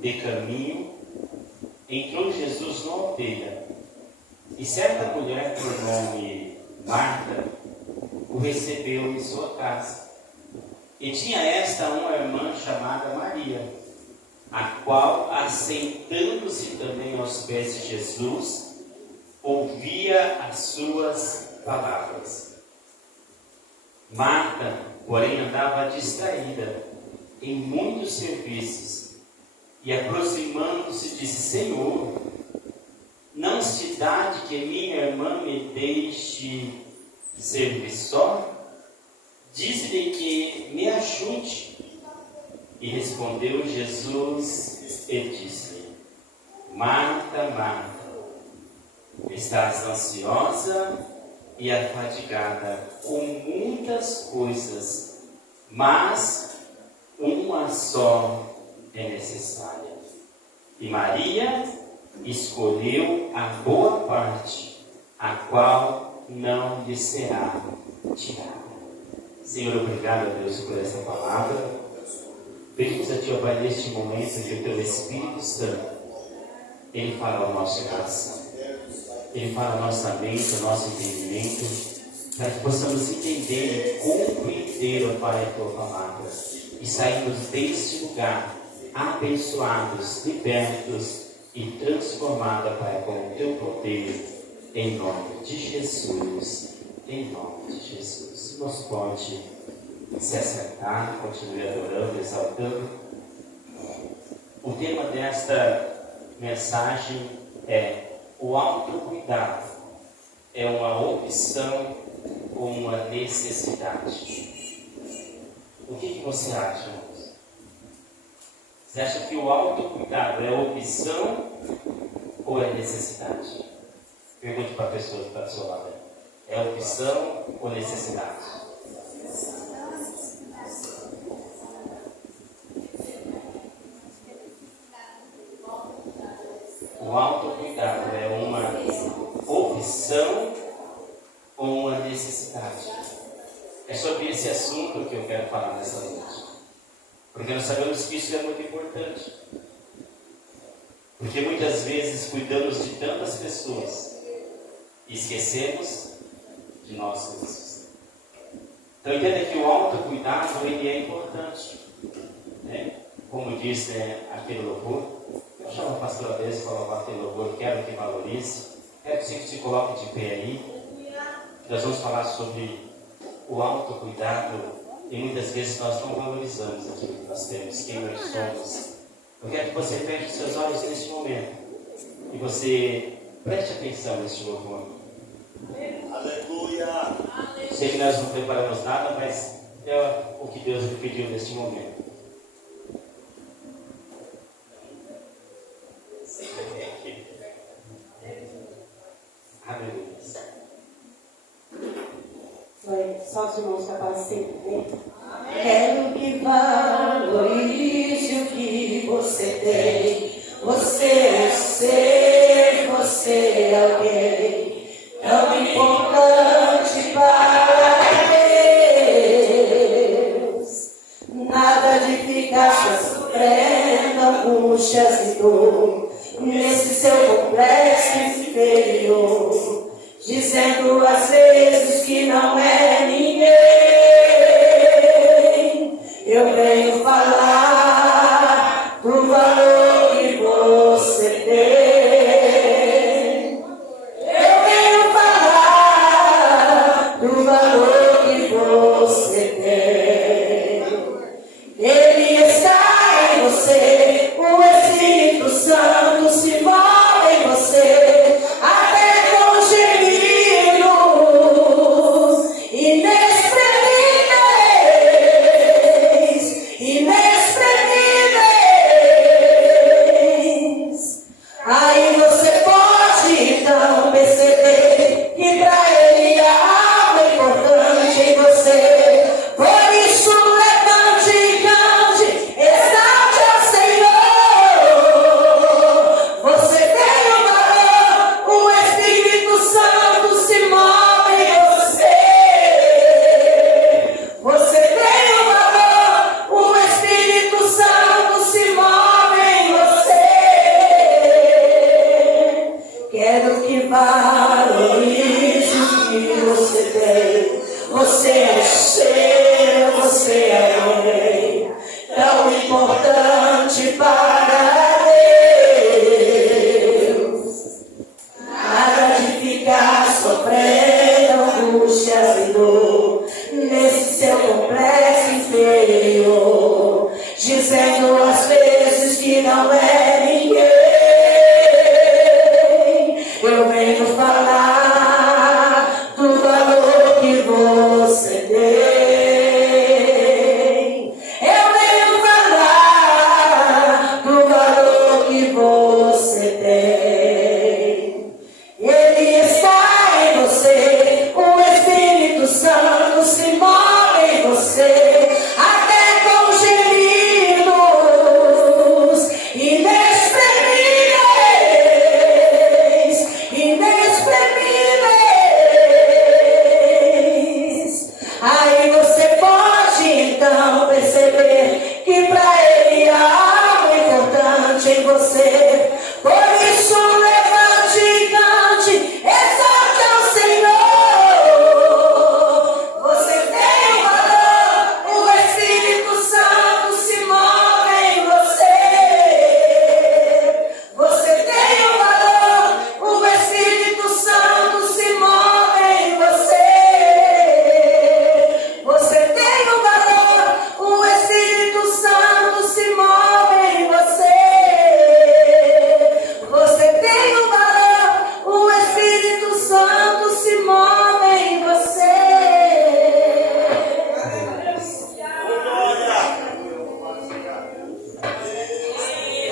de caminho, entrou Jesus numa aldeia, e certa mulher por nome Marta o recebeu em sua casa. E tinha esta uma irmã chamada Maria, a qual, assentando-se também aos pés de Jesus, ouvia as suas palavras. Marta, porém, andava distraída em muitos serviços, e aproximando-se disse: Senhor, não se dá de que minha irmã me deixe servir só? Dize-lhe que me ajude. E respondeu Jesus e disse-lhe: Marta, Marta, estás ansiosa e afadigada com muitas coisas, mas uma só é necessária. E Maria escolheu a boa parte, a qual não lhe será tirada. Senhor, obrigado a Deus por essa palavra. Pedimos a Ti, ó Pai, neste momento que o Teu Espírito Santo, Ele fala ao nosso coração, Ele fala à nossa mente, ao nosso entendimento, para que possamos entender e compreender, ó Pai, a Tua palavra, e sairmos deste lugar abençoados, libertos e transformados, Pai, com o Teu poder, em nome de Jesus, em nome de Jesus. Irmãos, pode se acertar, continue adorando, exaltando. O tema desta mensagem é: o autocuidado é uma opção ou uma necessidade? O que você acha, irmãos? Você acha que o autocuidado é opção ou é necessidade? Pergunte para a pessoa que está do seu lado. É opção ou necessidade? O autocuidado é uma opção ou uma necessidade? É sobre esse assunto que eu quero falar nessa noite. Porque nós sabemos que isso é muito importante. Porque muitas vezes cuidamos de tantas pessoas e esquecemos de nós mesmos. Então entenda que o autocuidado, ele é importante, né? Como diz, aquele louvor. Eu chamo a pastora Deus para louvar aquele louvor. Quero que valorize. Quero que você se coloque de pé aí. Nós vamos falar sobre o autocuidado. E muitas vezes nós não valorizamos aquilo que nós temos, quem nós somos. Eu quero que você feche os seus olhos neste momento e você preste atenção neste louvor. Aleluia! Sei que nós não preparamos nada, mas é o que Deus me pediu neste momento. Aleluia. Só os irmãos capacem, né? Quero que valorize o que você tem. Você é ser, você é alguém tão importante para Deus. Nada de ficar sofrendo angústias e dor nesse seu complexo inferior, dizendo às vezes que não é ninguém. Eu venho falar do valor que você tem. Eu venho falar do valor que você tem. Ele está em você, o Espírito Santo se move em você, até com gemidos inexprimíveis, inexprimíveis. que não é ninguém. Eu venho falar do valor que você tem. Eu venho falar do valor que você tem. Ele está em você, o Espírito Santo se move em você, até com gemidos inexprimíveis, inexprimíveis. Aí você pode então perceber que para Ele há algo importante em você. Por isso levante e cante, exalte ao Senhor. Você tem um valor, o Espírito Santo se move em você. Você tem um valor, o Espírito Santo se move em você. Você tem um valor, o Espírito Santo se move em você. Você tem um valor, o Espírito Santo se move em você.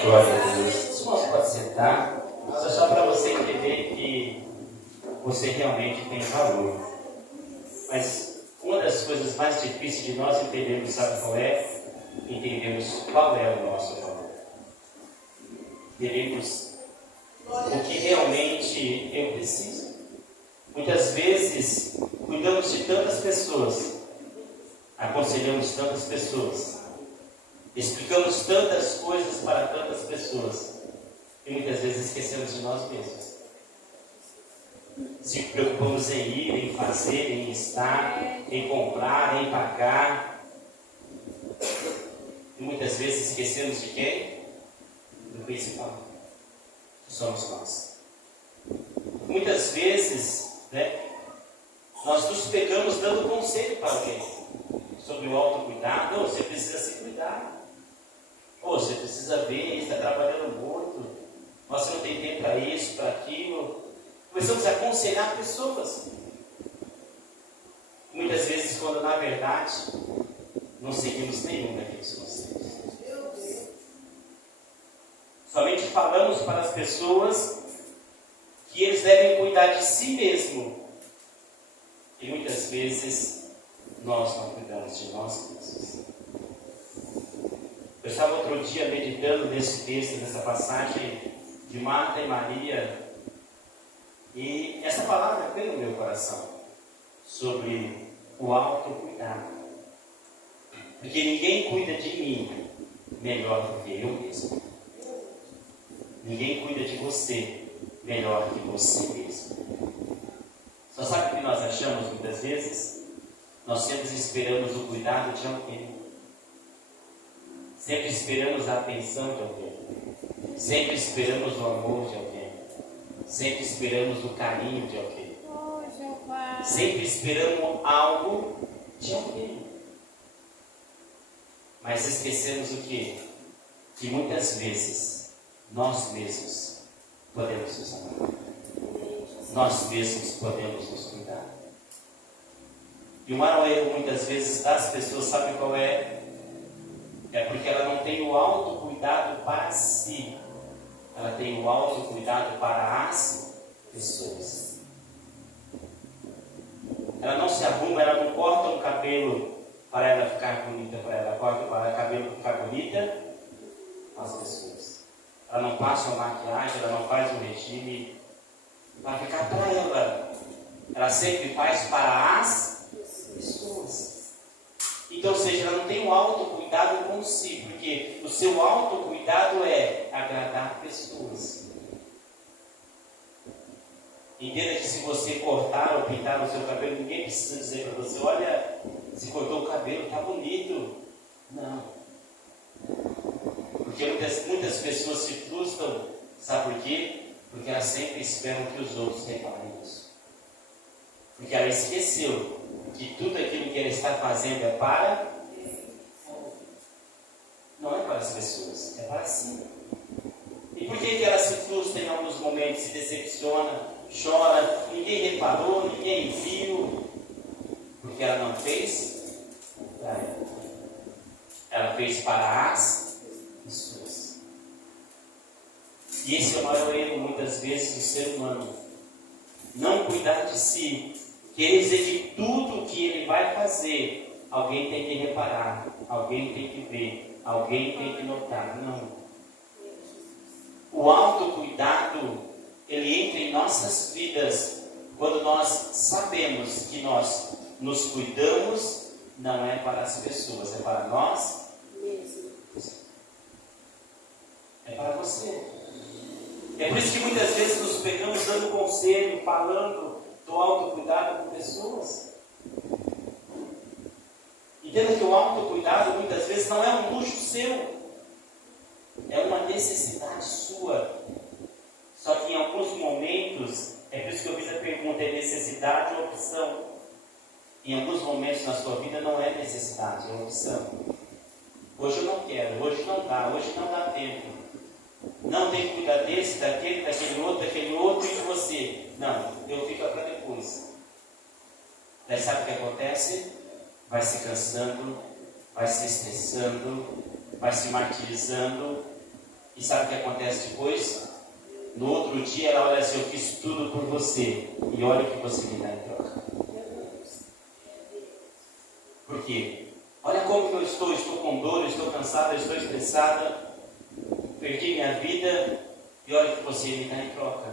Glória a Deus. Os irmãos podem sentar. Só para você entender que você realmente tem valor. Mas uma das coisas mais difíceis de nós entendermos, sabe qual é? Entendemos qual é o nosso valor. Entendemos o que realmente eu preciso. Muitas vezes cuidamos de tantas pessoas, aconselhamos tantas pessoas, explicamos tantas coisas para tantas pessoas, e muitas vezes esquecemos de nós mesmos. Se preocupamos em ir, em fazer, em estar, em comprar, em pagar. E muitas vezes esquecemos de quem? Do principal, que somos nós. Muitas vezes, nós nos pegamos dando conselho para alguém sobre o autocuidado. Oh, você precisa se cuidar. Oh, você precisa ver, está trabalhando muito. Você não tem tempo para isso, para aquilo. Começamos a aconselhar pessoas. Muitas vezes, quando na verdade não seguimos nenhum daqueles conselhos. Somente falamos para as pessoas que eles devem cuidar de si mesmo. E muitas vezes nós não cuidamos de nós mesmos. Eu estava outro dia meditando nesse texto, nessa passagem de Marta e Maria. E essa palavra veio no meu coração sobre o autocuidado. Porque ninguém cuida de mim melhor do que eu mesmo. Ninguém cuida de você melhor que você mesmo. Só sabe o que nós achamos muitas vezes? Nós sempre esperamos o cuidado de alguém. Sempre esperamos a atenção de alguém. Sempre esperamos o amor de alguém. Sempre esperamos o carinho de alguém. Sempre esperamos algo de alguém. Mas esquecemos o quê? Que muitas vezes nós mesmos podemos nos amar. Nós mesmos podemos nos cuidar. E o maior erro muitas vezes das pessoas, sabe qual é? É porque ela não tem o autocuidado para si. Ela tem o autocuidado para as pessoas. Ela não se arruma, ela não corta o cabelo para ela ficar bonita, para ela corta para o cabelo ficar bonita com as pessoas. Ela não passa uma maquiagem, ela não faz um regime para ficar para ela. Ela sempre faz para as pessoas. Então, ou seja, ela não tem um autocuidado com si, porque o seu autocuidado é agradar pessoas. Entenda que se você cortar ou pintar o seu cabelo, ninguém precisa dizer para você: olha, se cortou o cabelo, está bonito. Não. Porque muitas pessoas se frustram, sabe por quê? Porque elas sempre esperam que os outros reparem isso. Porque ela esqueceu que tudo aquilo que ela está fazendo é para... não é para as pessoas, é para si. momentos se decepciona, chora, ninguém reparou, ninguém viu, porque ela não fez para ela. Ela fez para as pessoas. E esse é o maior erro, muitas vezes, do ser humano. Não cuidar de si, querer dizer que tudo que ele vai fazer, alguém tem que reparar, alguém tem que ver, alguém tem que notar. Não. O autocuidado, ele entra em nossas vidas quando nós sabemos que nós nos cuidamos, não é para as pessoas, é para nós mesmos. É para você. É por isso que muitas vezes nos pegamos dando conselho, falando do autocuidado com pessoas. Entenda que o autocuidado muitas vezes não é um luxo seu, é uma necessidade sua. Só que em alguns momentos, é por isso que eu fiz a pergunta, é necessidade ou opção? Em alguns momentos na sua vida não é necessidade, é opção. Hoje eu não quero, hoje não dá tempo. Não tem que cuidar desse, daquele outro e de você. Não, eu fico para depois. Daí sabe o que acontece? Vai se cansando, vai se estressando, vai se martirizando. E sabe o que acontece depois? No outro dia ela olha assim, eu fiz tudo por você. E olha o que você me dá em troca. Por quê? Olha como que eu estou com dor, eu estou cansada, eu estou estressada. Perdi minha vida e olha o que você me dá em troca.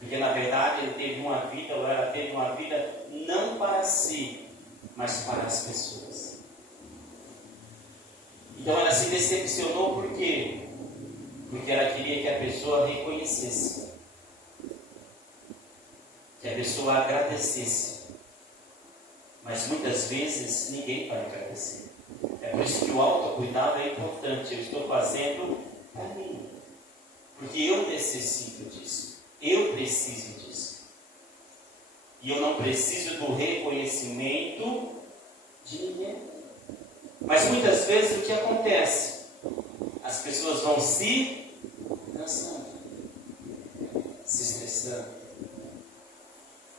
Porque na verdade ele teve uma vida, ou ela teve uma vida não para si, mas para as pessoas. Então ela se decepcionou por quê? Porque ela queria que a pessoa reconhecesse, que a pessoa agradecesse. Mas muitas vezes ninguém vai agradecer. É por isso que o autocuidado é importante. Eu estou fazendo para mim, porque eu necessito disso, eu preciso disso. E eu não preciso do reconhecimento de ninguém. Mas muitas vezes o que acontece? As pessoas vão se cansando, se estressando.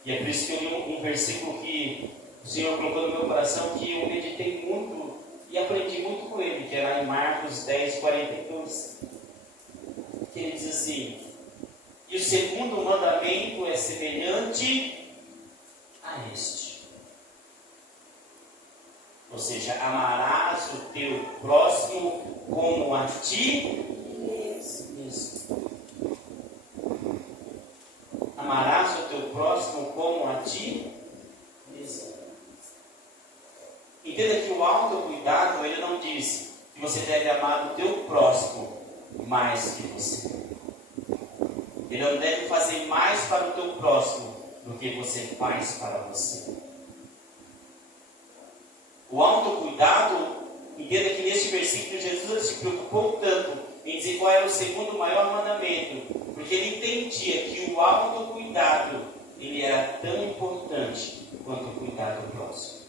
E é por isso que eu li um versículo que o Senhor colocou no meu coração, que eu meditei muito e aprendi muito com ele, que é lá em Marcos 10, 42. Que ele diz assim: e o segundo mandamento é semelhante a este. Ou seja, amarás o teu próximo como a ti mesmo. Amarás o teu próximo como a ti mesmo. Entenda que o autocuidado, ele não diz que você deve amar o teu próximo mais que você. Ele não deve fazer mais para o teu próximo do que você faz para você. O autocuidado, entenda que neste versículo Jesus se preocupou tanto em dizer qual era o segundo maior mandamento, porque ele entendia que o autocuidado, ele era tão importante quanto o cuidar do próximo.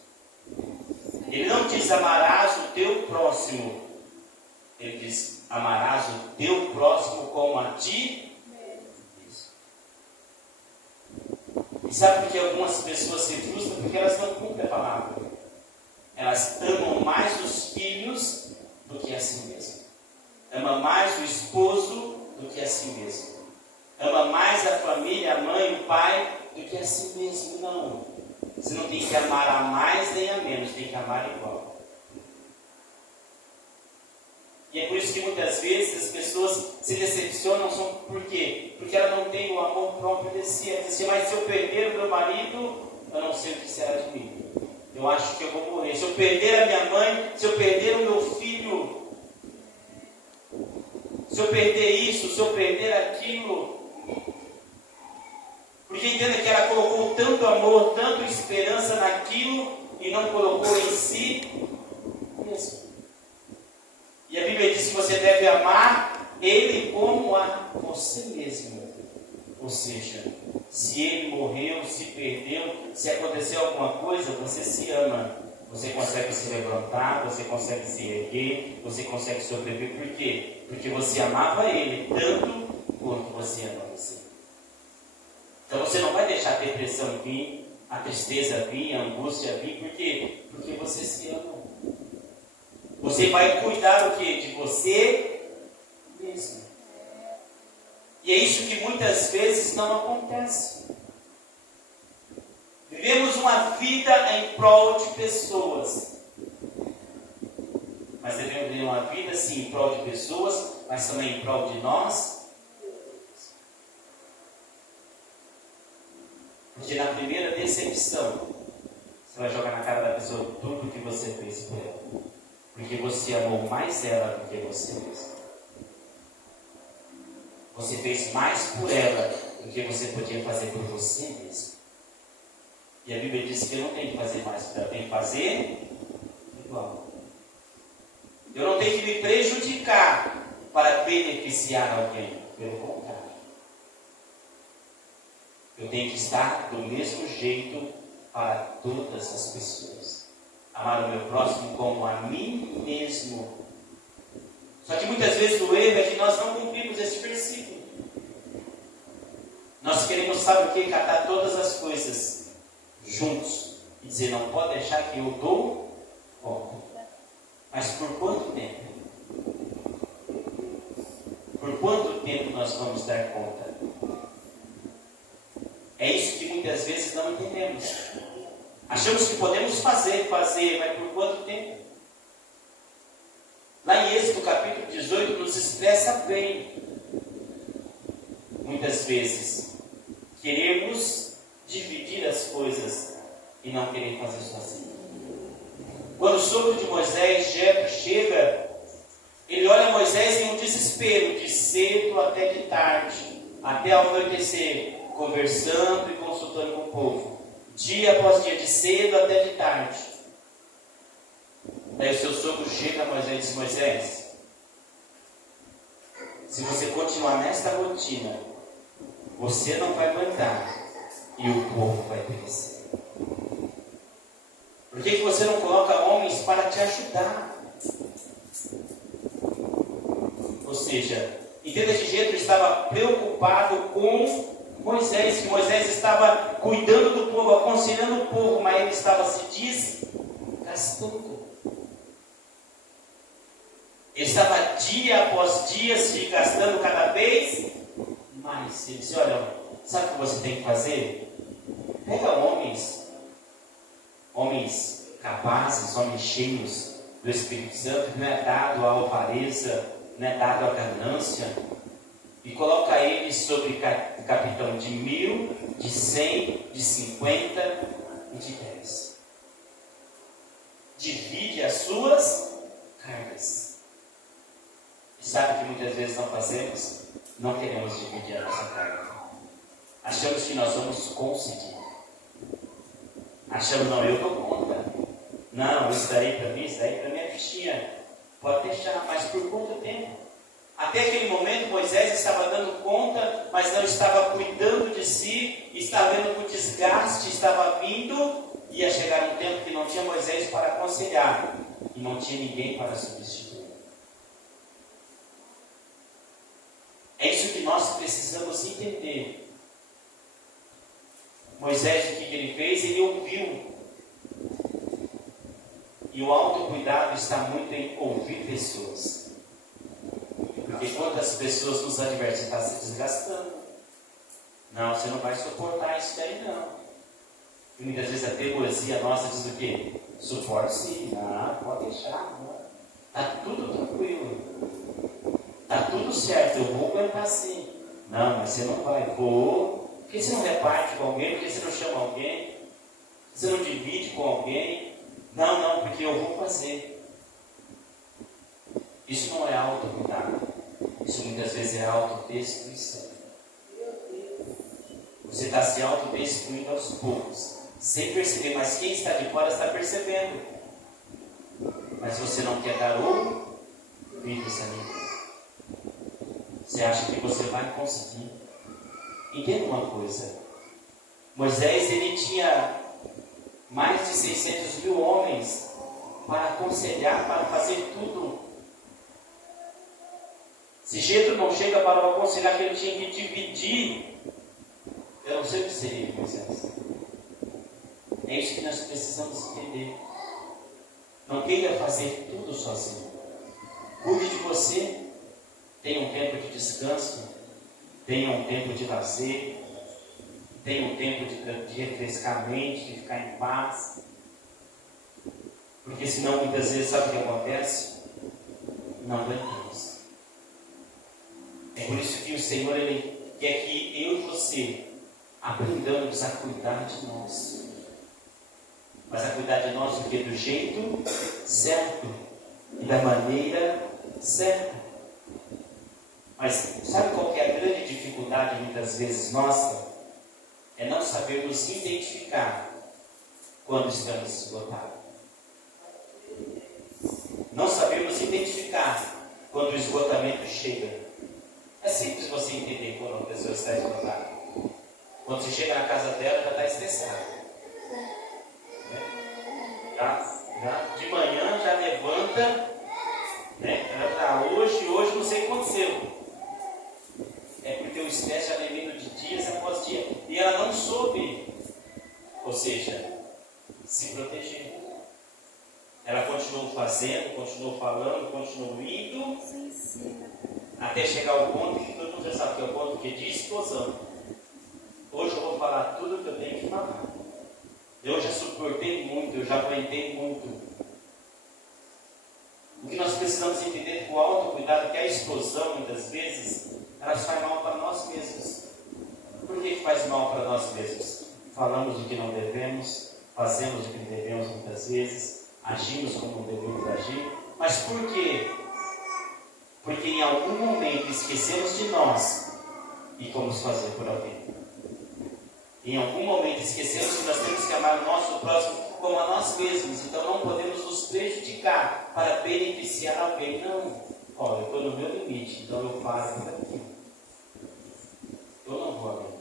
Ele não diz amarás o teu próximo, ele diz amarás o teu próximo como a ti mesmo. E sabe por que algumas pessoas se frustram? Porque elas não cumprem a palavra. Elas amam mais os filhos do que a si mesmo. Ama mais o esposo do que a si mesmo. Ama mais a família, a mãe, o pai, do que a si mesmo. Não. Você não tem que amar a mais nem a menos, tem que amar igual. E é por isso que muitas vezes as pessoas se decepcionam. Por quê? Porque ela não tem o amor próprio de si. Ela diz assim, mas se eu perder o meu marido, eu não sei o que será de mim. Eu acho que eu vou morrer. Se eu perder a minha mãe, se eu perder o meu filho, se eu perder isso, se eu perder aquilo. Porque entenda que ela colocou tanto amor, tanto esperança naquilo e não colocou em si mesmo. E a Bíblia diz que você deve amar ele como a você mesmo. Ou seja, se ele morreu, se perdeu, se aconteceu alguma coisa, você se ama. Você consegue se levantar, você consegue se erguer, você consegue sobreviver. Por quê? Porque você amava ele tanto quanto você ama você. Então você não vai deixar a depressão vir, a tristeza vir, a angústia vir, por quê? Porque você se ama. Você vai cuidar do quê? De você mesmo. E é isso que muitas vezes não acontece. Vivemos uma vida em prol de pessoas. Mas devemos viver uma vida sim em prol de pessoas, mas também em prol de nós. Porque na primeira decepção, você vai jogar na cara da pessoa tudo que você fez por ela. Porque você amou mais ela do que você mesmo. Você fez mais por ela do que você podia fazer por você mesmo. E a Bíblia diz que eu não tenho que fazer mais por ela, eu tenho que fazer igual. Eu não tenho que me prejudicar para beneficiar alguém. Pelo contrário. Eu tenho que estar do mesmo jeito para todas as pessoas. Amar o meu próximo como a mim mesmo. Só que muitas vezes o erro é que nós não cumprimos esse versículo. Nós queremos, sabe o que? Catar todas as coisas juntos. E dizer, não pode deixar que eu dou conta. Mas por quanto tempo? Por quanto tempo nós vamos dar conta? É isso que muitas vezes não entendemos. Achamos que podemos fazer, mas por quanto tempo? Lá em Êxodo capítulo 18 nos expressa bem. Muitas vezes queremos dividir as coisas e não querer fazer sozinho. Quando o sogro de Moisés, Jetro, chega, ele olha Moisés em um desespero, de cedo até de tarde, até ao anoitecer, conversando e consultando com o povo. Dia após dia, de cedo até de tarde. Daí o seu sogro chega a Moisés e diz, Moisés, se você continuar nesta rotina, você não vai aguentar e o povo vai perecer. Por que você não coloca homens para te ajudar? Ou seja, entenda que Jetro estava preocupado com Moisés, que Moisés estava cuidando do povo, aconselhando o povo, mas ele estava se desgastando. Ele estava dia após dia se desgastando cada vez mais. Ele disse, olha, sabe o que você tem que fazer? Pega homens capazes, homens cheios do Espírito Santo, que não é dado à alvareza, não é dado à ganância, e coloca eles sobre capitão de 1000, de 100, de 50 e de 10. Divide as suas cargas. E sabe o que muitas vezes não fazemos? Não queremos dividir a nossa carga. Achamos que nós vamos conseguir. Achamos, não, eu dou conta. Não, isso daí para mim é fichinha. Pode deixar, mas por quanto tempo? Até aquele momento Moisés estava dando conta, mas não estava cuidando de si, estava vendo que o desgaste estava vindo, ia chegar um tempo que não tinha Moisés para aconselhar, e não tinha ninguém para substituir. É isso que nós precisamos entender. Moisés, o que ele fez? Ele ouviu. E o autocuidado está muito em ouvir pessoas. Porque quantas pessoas nos advertem, você está se desgastando. Não, você não vai suportar isso daí não. E muitas vezes a teimosia nossa diz o quê? Suporte sim. Não, pode deixar. Está tudo tranquilo. Está tudo certo, eu vou aguentar sim. Não, mas você não vai. Vou. Por que você não reparte com alguém? Por que você não chama alguém? Por que você não divide com alguém? Não, porque eu vou fazer. Isso não é autocuidado. Isso muitas vezes é autodestruição. Você está se autodestruindo aos poucos, sem perceber, mas quem está de fora está percebendo. Mas você não quer dar ouvidos a ninguém. Você acha que você vai conseguir. Entenda uma coisa. Moisés, ele tinha mais de 600 mil homens para aconselhar, para fazer tudo. Se Jetro não chega para o aconselhar que ele tinha que dividir, eu não sei o que seria, Moisés. É isso que nós precisamos entender. Não queira fazer tudo sozinho. Cuide de você. Tenha um tempo de descanso. Tenha um tempo de lazer. Tenha um tempo de refrescar a mente, de ficar em paz. Porque senão muitas vezes, sabe o que acontece? Não aguentamos. É por isso que o Senhor, Ele quer que eu e você aprendamos a cuidar de nós. Mas a cuidar de nós do que? Do jeito certo e da maneira certa. Mas sabe qual que é a grande dificuldade muitas vezes nossa? É não sabermos identificar quando estamos esgotados. Não sabemos identificar quando o esgotamento chega. É simples você entender quando uma pessoa está esgotada. Quando você chega na casa dela, já está estressada. De manhã já levanta, né? Ela está hoje não sei o que aconteceu. É porque o estresse já vem vindo de dias após dia. E ela não soube, ou seja, se proteger. Ela continuou fazendo, continuou falando, continuou indo, até chegar ao ponto que todo mundo já sabe que é o ponto que de explosão. Hoje eu vou falar tudo que eu tenho que falar. Eu já suportei muito, eu já aguentei muito. O que nós precisamos entender com o autocuidado é que a explosão, muitas vezes, ela faz mal para nós mesmos. Por que faz mal para nós mesmos? Falamos o que não devemos, fazemos o que devemos muitas vezes, agimos como não devemos agir. Mas por quê? Porque em algum momento esquecemos de nós e fomos fazer por alguém. Em algum momento esquecemos que nós temos que amar o nosso próximo como a nós mesmos. Então não podemos nos prejudicar para beneficiar alguém. Não. Olha, eu estou no meu limite, então eu paro por aqui. Eu não vou além.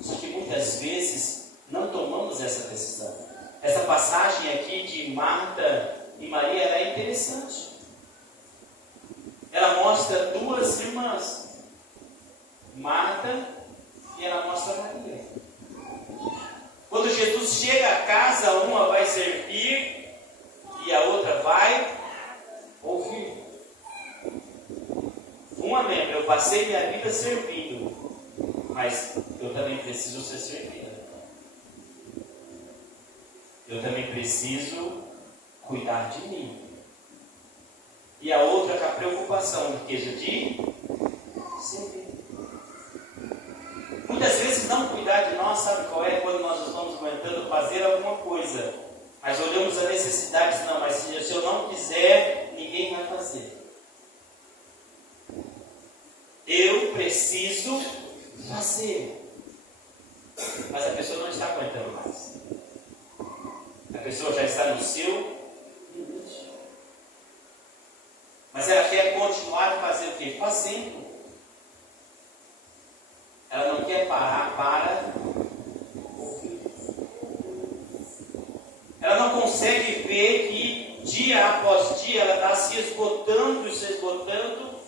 Só que muitas vezes não tomamos essa decisão. Essa passagem aqui de Marta e Maria ela é interessante. Ela mostra duas irmãs. Marta e ela mostra Maria. Quando Jesus chega a casa, uma vai servir e a outra vai ouvir. Uma lembra, eu passei minha vida servindo, mas eu também preciso ser servida. Eu também preciso cuidar de mim. E a outra com a preocupação de queijo de servir. Muitas vezes não cuidar de nós, sabe qual é? Quando nós estamos aguentando fazer alguma coisa, mas olhamos a necessidade, não, mas se eu não quiser, ninguém vai fazer. Eu preciso fazer. Mas a pessoa não está aguentando mais. A pessoa já está no seu limite. Mas ela quer continuar a fazer o quê? Fazendo. Ela não quer parar para ouvir. Ela não consegue ver que dia após dia ela está se esgotando e se esgotando.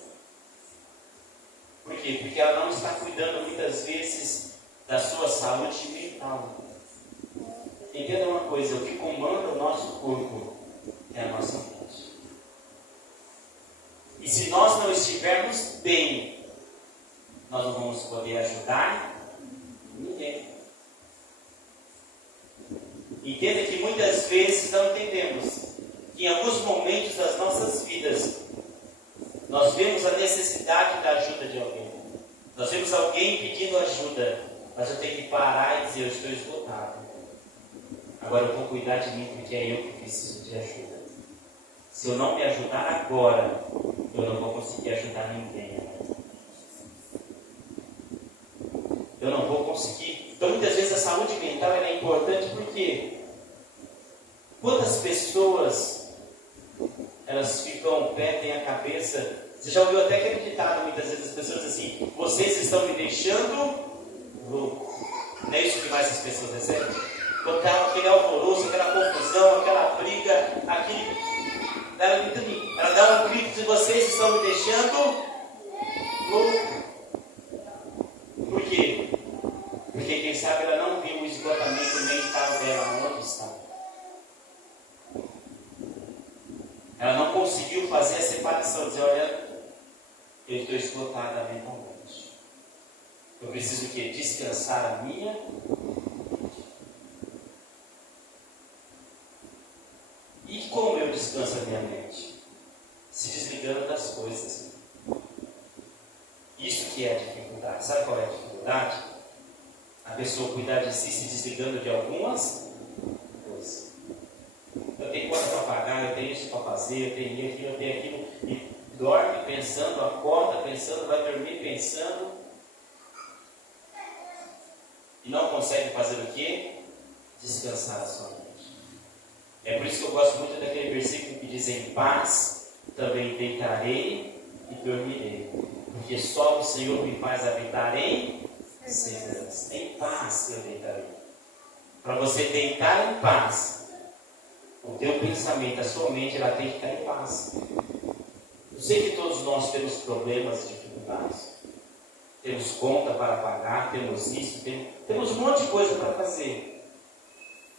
Por quê? Porque ela não está cuidando muitas vezes da sua saúde mental. Entenda uma coisa, o que comanda o nosso corpo é a nossa mente. E se nós não estivermos bem, nós não vamos poder ajudar ninguém. Entenda que muitas vezes não entendemos que em alguns momentos das nossas vidas nós vemos a necessidade da ajuda de alguém. Nós vemos alguém pedindo ajuda, mas eu tenho que parar e dizer, eu estou esgotado. Agora eu vou cuidar de mim porque é eu que preciso de ajuda. Se eu não me ajudar agora, eu não vou conseguir ajudar ninguém. Eu não vou conseguir. Então muitas vezes a saúde mental é importante porque quantas pessoas elas ficam, perdem a cabeça. Você já ouviu até aquele ditado muitas vezes as pessoas assim, vocês estão me deixando louco. Não é isso que mais as pessoas recebem? Aquele alvoroço, aquela confusão, aquela briga, aquele... Ela dá um grito de vocês estão me deixando louca. Por quê? Porque quem sabe ela não viu o esgotamento mental dela onde está. Ela não conseguiu fazer a separação, dizer, olha, eu estou esgotada mentalmente. Eu preciso o quê? Descansar a minha. E como eu descanso a minha mente? Se desligando das coisas. Isso que é a dificuldade. Sabe qual é a dificuldade? A pessoa cuidar de si se desligando de algumas coisas. Eu tenho conta para pagar, eu tenho isso para fazer, eu tenho aquilo. E dorme pensando, acorda pensando, vai dormir pensando. E não consegue fazer o quê? Descansar a sua mente. É por isso que eu gosto muito daquele versículo que diz: em paz também deitarei e dormirei, porque só o Senhor me faz habitar em segurança. Em paz eu deitarei. Para você deitar em paz, o teu pensamento, a sua mente, ela tem que estar em paz. Eu sei que todos nós temos problemas e dificuldades. Temos conta para pagar, temos isso, temos um monte de coisa para fazer.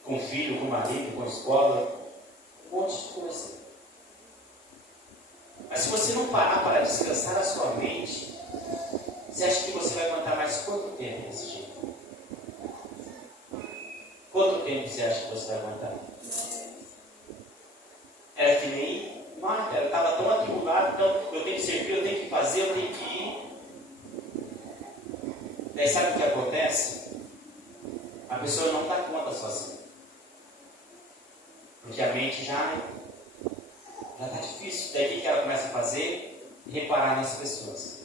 Com filho, com marido, com escola, um monte de coisa. Mas se você não parar para descansar a sua mente, você acha que você vai aguentar mais quanto tempo desse jeito? Quanto tempo você acha que você vai aguentar? Era que nem Marta, ela estava tão atribulada, então eu tenho que servir, eu tenho que fazer, eu tenho que ir. Daí sabe o que acontece? A pessoa não dá conta sozinha. Porque a mente já está difícil. Daí o que ela começa a fazer? Reparar nas pessoas.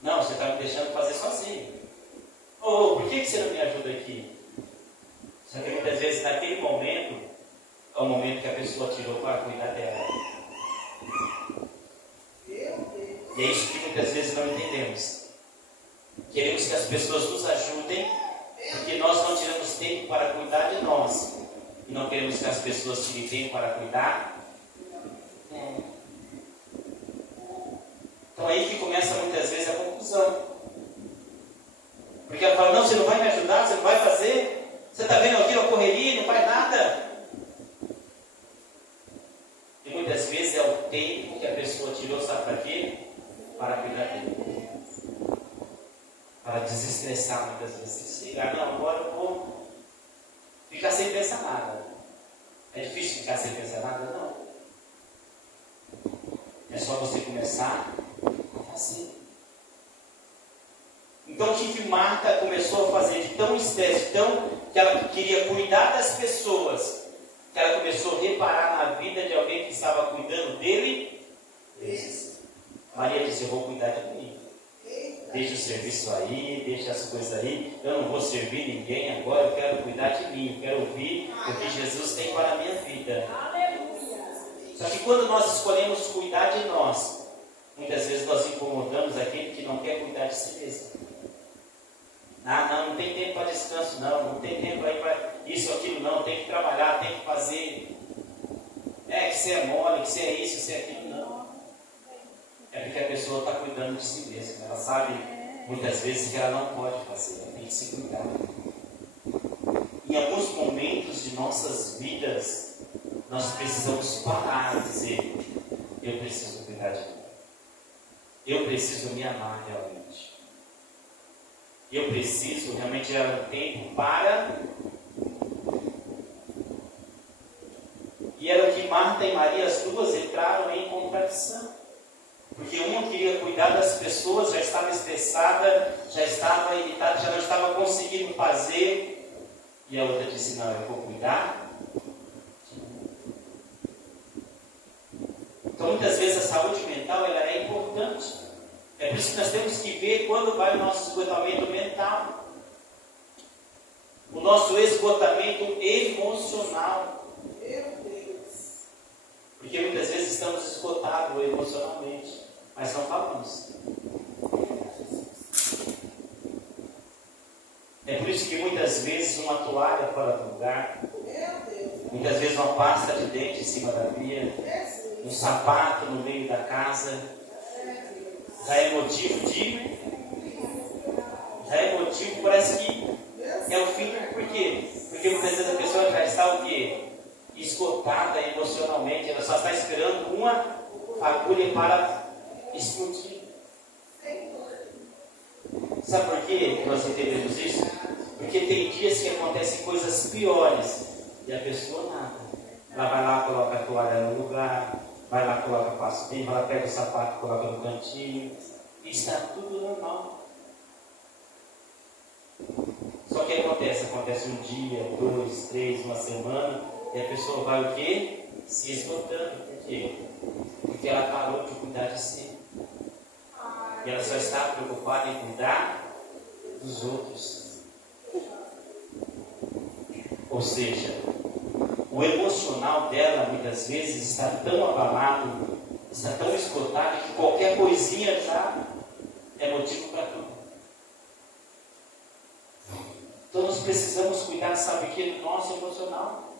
Não, você está me deixando fazer sozinho. Por que você não me ajuda aqui? Só que muitas vezes naquele momento é o momento que a pessoa tirou para cuidar dela. E é isso que muitas vezes não entendemos. Queremos que as pessoas nos ajudem, porque nós não tiramos tempo para cuidar de nós. E não queremos que as pessoas tirem tempo para cuidar. Então aí que começa muitas vezes a confusão. Porque ela fala, não, você não vai me ajudar, você não vai fazer. Você está vendo aqui a correria, não faz nada. E muitas vezes é o tempo que a pessoa tirou, sabe para quê? Para cuidar dele. Para desestressar muitas vezes. Se desligar, não, agora eu vou ficar sem pensar nada. É difícil ficar sem pensar nada? Não. É só você começar a fazer. Então o que Marta começou a fazer de tão estresse, que ela queria cuidar das pessoas, que ela começou a reparar na vida de alguém que estava cuidando dele. Maria disse, eu vou cuidar de mim. Deixa o serviço aí, deixa as coisas aí. Eu não vou servir ninguém agora, eu quero cuidar de mim. Eu quero ouvir o que Jesus tem para a minha vida. Só que quando nós escolhemos cuidar de nós, muitas vezes nós incomodamos aquele que não quer cuidar de si mesmo. Não tem tempo para descanso, não tem tempo aí para isso, aquilo, não, tem que trabalhar, tem que fazer. Que você é mole, que você é isso, que você é aquilo, não. É porque a pessoa está cuidando de si mesma. Ela sabe muitas vezes que ela não pode fazer, ela tem que se cuidar. Em alguns momentos de nossas vidas, nós precisamos parar e dizer, eu preciso cuidar de mim. Eu preciso me amar realmente. Eu preciso realmente tirar um tempo para... E era o que Marta e Maria, as duas, entraram em contradição. Porque uma queria cuidar das pessoas, já estava estressada, já estava irritada, já não estava conseguindo fazer. E a outra disse, não, eu vou cuidar. Então muitas vezes a saúde mental ela é importante. É por isso que nós temos que ver quando vai o nosso esgotamento mental. O nosso esgotamento emocional. Porque muitas vezes estamos esgotados emocionalmente, mas não falamos. É por isso que muitas vezes uma toalha fora do lugar, Muitas vezes uma pasta de dente em cima da pia, um sapato no meio da casa, já é motivo, parece que é o fim. Por quê? Porque muitas vezes a pessoa já está o quê? Esgotada emocionalmente, ela só está esperando uma fagulha para explodir. Sabe por que nós entendemos isso? Porque tem dias que acontecem coisas piores e a pessoa nada. Ela vai lá, coloca a toalha no lugar, vai lá, coloca a pastinha, vai lá, pega o sapato, coloca no cantinho, e está tudo normal. Só que acontece um dia, 2, 3, uma semana, e a pessoa vai o quê? Se esgotando. Por quê? Porque ela parou de cuidar de si. E ela só está preocupada em cuidar dos outros. Ou seja, o emocional dela muitas vezes está tão abalado, está tão esgotado, que qualquer coisinha já é motivo para tudo. Então nós precisamos cuidar, sabe o que? Do nosso emocional.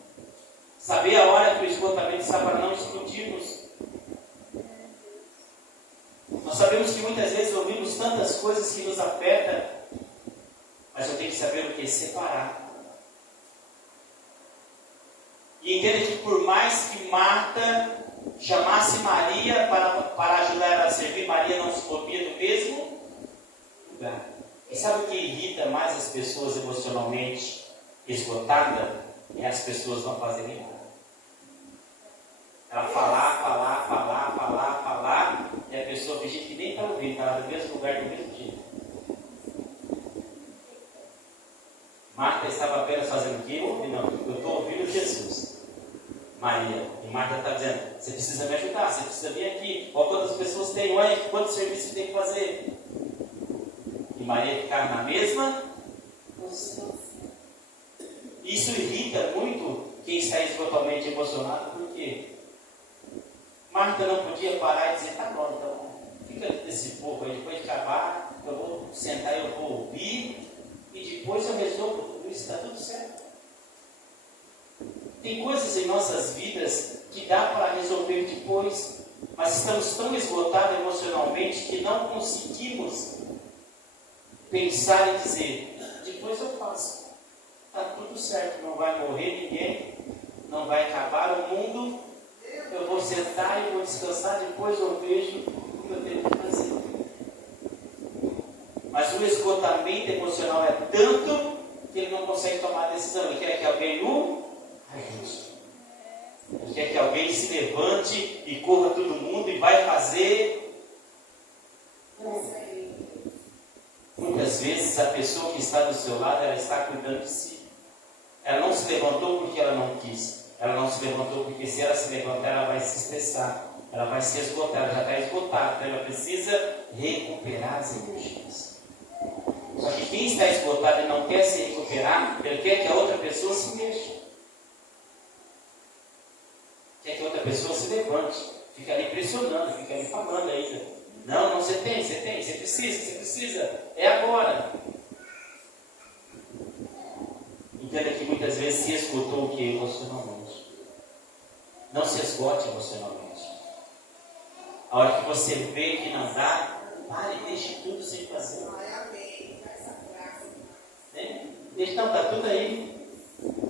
Saber a hora que o esgotamento está para não explodirmos. Nós sabemos que muitas vezes ouvimos tantas coisas que nos apertam, mas eu tenho que saber o que? Separar. E entenda que por mais que Marta chamasse Maria para ajudar ela a servir, Maria não se movia do mesmo lugar. E sabe o que irrita mais as pessoas emocionalmente esgotadas? É as pessoas não fazerem nada. Ela falar, e a pessoa finge que nem está ouvindo, está lá no mesmo lugar, do mesmo jeito. Marta estava apenas fazendo o quê? Não, eu estou ouvindo Jesus. Maria, e Marta está dizendo, você precisa me ajudar, você precisa vir aqui. Olha quantas pessoas tem, olha quantos serviços tem que fazer. E Maria ficava na mesma posição. Isso irrita muito quem está totalmente emocionado, por quê? Marta não podia parar e dizer, tá bom, então fica desse pouco aí, depois de acabar, eu vou sentar e eu vou ouvir, e depois eu resolvo tudo isso, está tudo certo. Tem coisas em nossas vidas que dá para resolver depois, mas estamos tão esgotados emocionalmente que não conseguimos pensar e dizer, depois eu faço, está tudo certo, não vai morrer ninguém, não vai acabar o mundo, eu vou sentar e vou descansar, depois eu vejo o que eu tenho que fazer. Mas o esgotamento emocional é tanto que ele não consegue tomar a decisão. Ele quer que alguém o ajude. Ele quer que alguém se levante e corra todo mundo e vai fazer. Muitas vezes a pessoa que está do seu lado, ela está cuidando de si. Ela não se levantou porque ela não quis. Ela não se levantou porque se ela se levantar, ela vai se estressar. Ela vai se esgotar, ela já está esgotada. Então ela precisa recuperar as energias. Só que quem está esgotado e não quer se recuperar, ele quer que a outra pessoa se mexa. Quer que a outra pessoa se levante. Fica ali pressionando, fica ali falando ainda. Não, você tem, você precisa. É agora. Entenda que muitas vezes se esgotou o que? Emocionalmente. Não se esgote emocionalmente. A hora que você vê que não dá, pare e deixe tudo sem fazer. Então está tudo aí.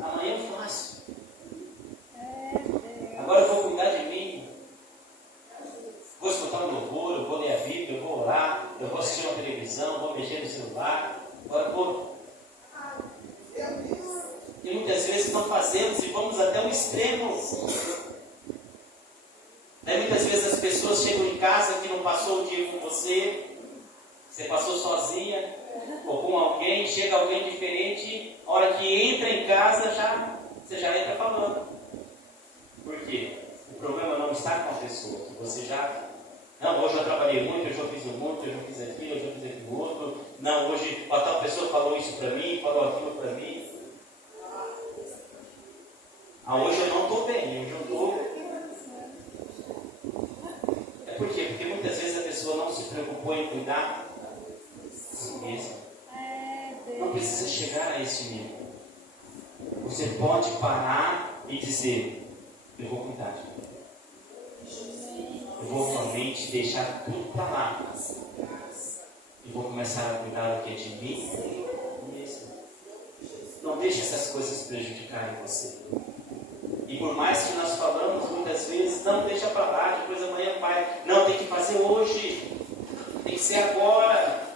Amanhã eu faço. Agora eu vou cuidar de mim. Vou escutar um louvor, eu vou ler a Bíblia, eu vou orar, eu vou assistir uma televisão, vou mexer no celular. Agora eu vou. E muitas vezes não fazemos e vamos até o extremo. Muitas vezes as pessoas chegam em casa que não passou o dia com você passou sozinha, ou com alguém, chega alguém diferente, a hora que entra em casa, você já entra falando. Por quê? O problema não está com a pessoa, que você já... Não, hoje eu trabalhei muito, hoje eu fiz muito, hoje eu fiz aquilo, hoje eu fiz aquilo outro. Não, hoje a tal pessoa falou isso para mim, falou aquilo para mim. Hoje eu não estou bem, hoje eu estou... Por quê? Porque muitas vezes a pessoa não se preocupou em cuidar de si mesma. Não precisa chegar a esse nível. Você pode parar e dizer: eu vou cuidar de mim. Eu vou realmente deixar tudo para lá. E vou começar a cuidar do que é de mim mesmo. Não deixe essas coisas prejudicarem você. E por mais que nós falamos muitas vezes, não, deixa para lá, depois amanhã vai. Não, tem que fazer hoje. Tem que ser agora.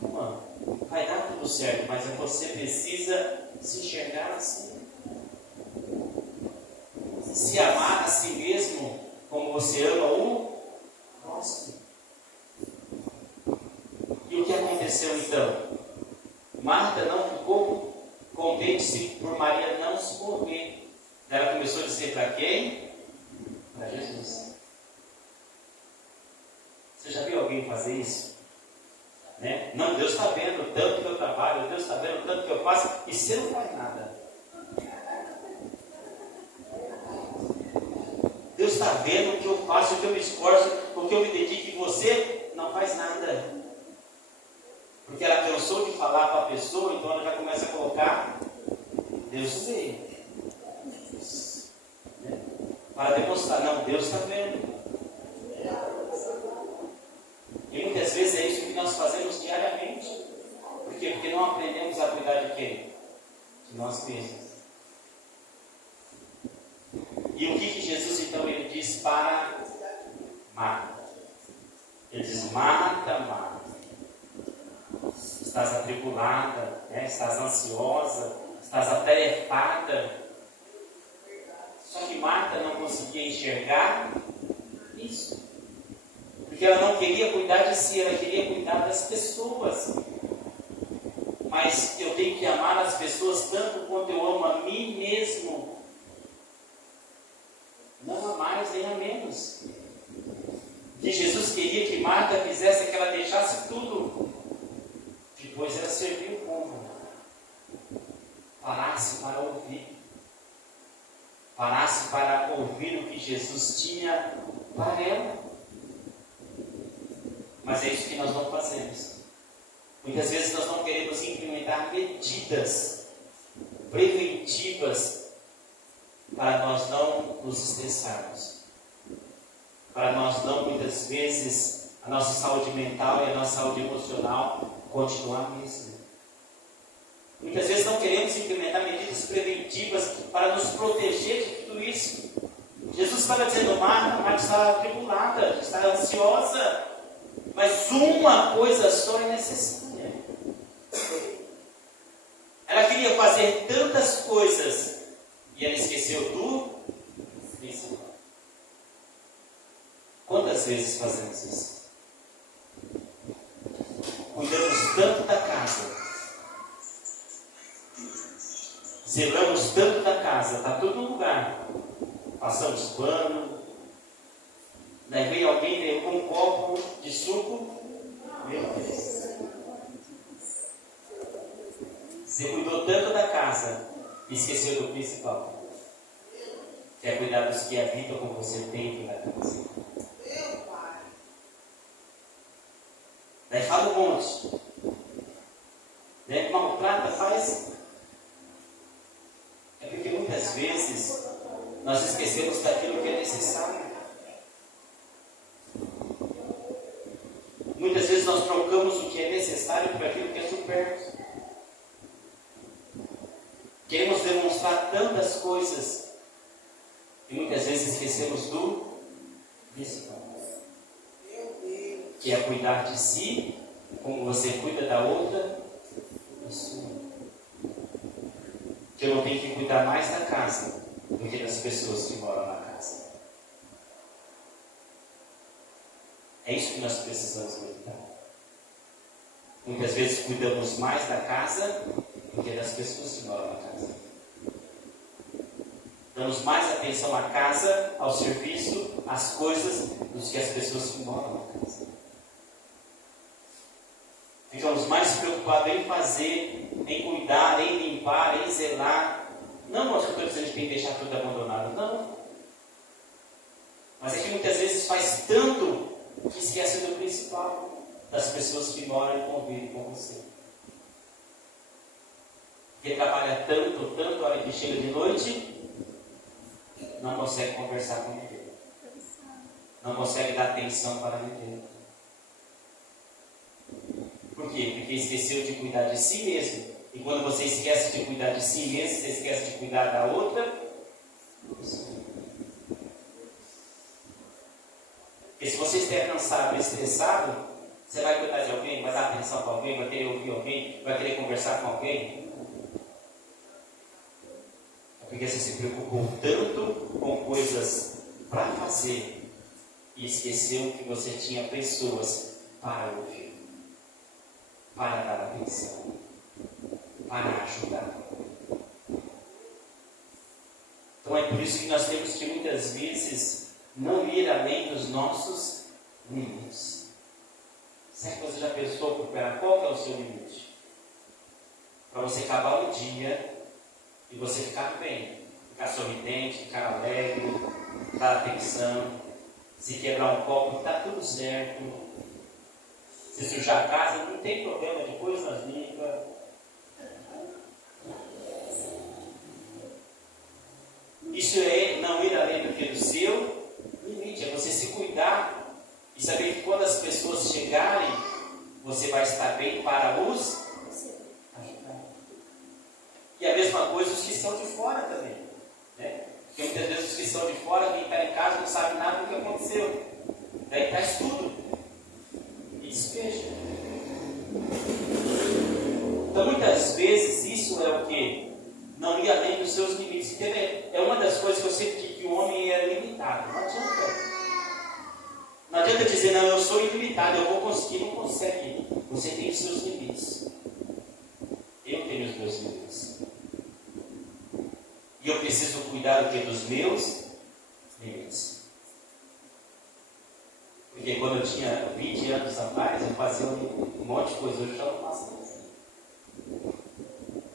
Calma, vai dar tudo certo, mas você precisa se enxergar assim. Se amar a si mesmo como você ama o próximo. E o que aconteceu então? Marta não ficou contente por Maria não se mover. Ela começou a dizer para quem? Para Jesus. Você já viu alguém fazer isso? Né? Não, Deus está vendo o tanto que eu trabalho, Deus está vendo o tanto que eu faço, e você não faz nada. Deus está vendo o que eu faço, o que eu me esforço, o que eu me dedico, e você não faz nada. Porque ela cansou de falar para a pessoa, então ela já começa a colocar Deus vê. Né? Para demonstrar, não, Deus está vendo. E muitas vezes é isso que nós fazemos diariamente. Por quê? Porque não aprendemos a cuidar de quem? De nós mesmos. E o que Jesus então ele diz para Marta? Ele diz: Marta, Marta, estás atribulada, né? Estás ansiosa, estás atarefada. Só que Marta não conseguia enxergar isso. Porque ela não queria cuidar de si, ela queria cuidar das pessoas. Mas eu tenho que amar as pessoas tanto quanto eu amo a mim mesmo. Não a mais nem a menos. Que Jesus queria que Marta fizesse, que ela deixasse tudo. Depois ela serviu como? Parasse para ouvir. Parasse para ouvir o que Jesus tinha para ela. Mas é isso que nós não fazemos. Muitas vezes nós não queremos implementar medidas preventivas para nós não nos estressarmos. Para nós não, muitas vezes, a nossa saúde mental e a nossa saúde emocional continuar a mesma. Muitas vezes não queremos implementar medidas preventivas para nos proteger de tudo isso. Jesus estava dizendo: Marta está atribulada, está ansiosa. Mas uma coisa só é necessária. Ela queria fazer tantas coisas e ela esqueceu do principal. Quantas vezes fazemos isso? Cuidamos tanto da casa, zelamos tanto da casa, está tudo no lugar, passamos pano. Daí vem alguém com um copo de suco. Meu Deus. Você cuidou tanto da casa e esqueceu do principal. Que é cuidar dos que habitam com você dentro da casa. Daí fala um monte. Daí maltrata, faz. É porque muitas vezes nós esquecemos daquilo que é necessário. Muitas vezes nós trocamos o que é necessário por aquilo que é supérfluo. Queremos demonstrar tantas coisas e muitas vezes esquecemos do principal, que é cuidar de si, como você cuida da outra pessoa. Que eu não tenho que cuidar mais da casa do que das pessoas que moram na casa. É isso que nós precisamos meditar. Muitas vezes cuidamos mais da casa do que das pessoas que moram na casa. Damos mais atenção à casa, ao serviço, às coisas, do que às pessoas que moram na casa. Ficamos mais preocupados em fazer, em cuidar, em limpar, em zelar. Não, nós estou dizendo que tem que deixar tudo abandonado. Não. Mas é que muitas vezes faz tanto que esquece do principal, das pessoas que moram e convivem com você. que trabalha tanto, a hora que chega de noite, não consegue conversar com ninguém. Não consegue dar atenção para ninguém. Por quê? Porque esqueceu de cuidar de si mesmo. E quando você esquece de cuidar de si mesmo, você esquece de cuidar da outra. Porque se você estiver cansado, estressado, você vai cuidar de alguém, vai dar atenção para alguém, vai querer ouvir alguém, vai querer conversar com alguém. É porque você se preocupou tanto com coisas para fazer e esqueceu que você tinha pessoas para ouvir, para dar atenção, para ajudar. Então é por isso que nós temos que muitas vezes não ir além dos nossos limites. Será que você já pensou qual que é o seu limite? Para você acabar o dia e você ficar bem, ficar sorridente, ficar alegre, dar atenção. Se quebrar um copo, está tudo certo. Se sujar a casa, não tem problema, depois nós limpa. Isso é não ir além do que do seu limite, é você se cuidar e saber que quando as pessoas chegarem, você vai estar bem para os ajudar. E a mesma coisa os que estão de fora também, né? Porque muitas vezes os que estão de fora, quem está em casa não sabe nada do que aconteceu. Daí traz tudo e despeja. Então muitas vezes isso é o que? Não ir além dos seus limites. Entendeu? É uma das coisas que eu sempre digo que o homem é limitado. Não adianta. Não adianta dizer, não, eu sou ilimitado, eu vou conseguir. Não consegue. Você tem os seus limites. Eu tenho os meus limites. E eu preciso cuidar do que? Dos meus limites. Porque quando eu tinha 20 anos atrás, eu fazia um monte de coisa. Hoje eu já não faço mais.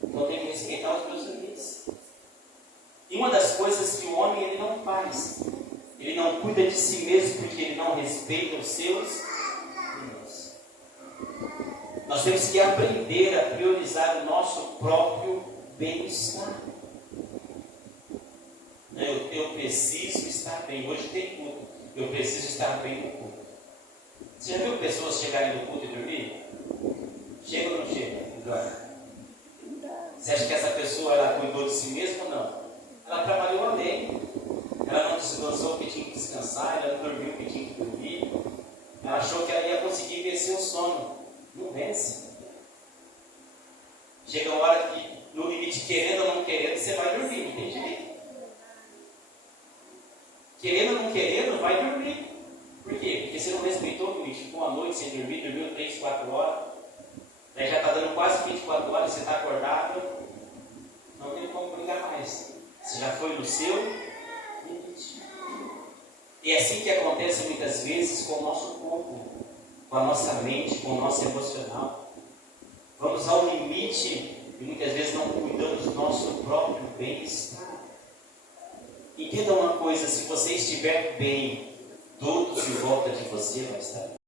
Então eu tenho que respeitar os meus limites. E uma das coisas que o homem ele não faz, ele não cuida de si mesmo porque ele não respeita os seus limites. Nós temos que aprender a priorizar o nosso próprio bem-estar. Eu preciso estar bem. Hoje tem culto. Eu preciso estar bem no culto. Você já viu pessoas chegarem no culto e dormir? Chega ou não chega? Você acha que essa pessoa ela cuidou de si mesma ou não? Ela trabalhou além. Ela não descansou o que tinha que descansar. Ela não dormiu o que tinha que dormir. Ela achou que ela ia conseguir vencer o sono. Não vence. Chega uma hora que, no limite, querendo ou não querendo, você vai dormir. Não tem jeito. Querendo ou não querendo, vai dormir. Por quê? Porque você não respeitou o limite. Ficou uma noite sem dormir, dormiu 3, 4 horas. Daí já está dando quase 24 horas, você está acordado. Não tem como brigar mais. Você já foi no seu limite. E é assim que acontece muitas vezes com o nosso corpo, com a nossa mente, com o nosso emocional. Vamos ao limite e muitas vezes não cuidamos do nosso próprio bem-estar. Entenda uma coisa, se você estiver bem, todos em volta de você vão estar bem.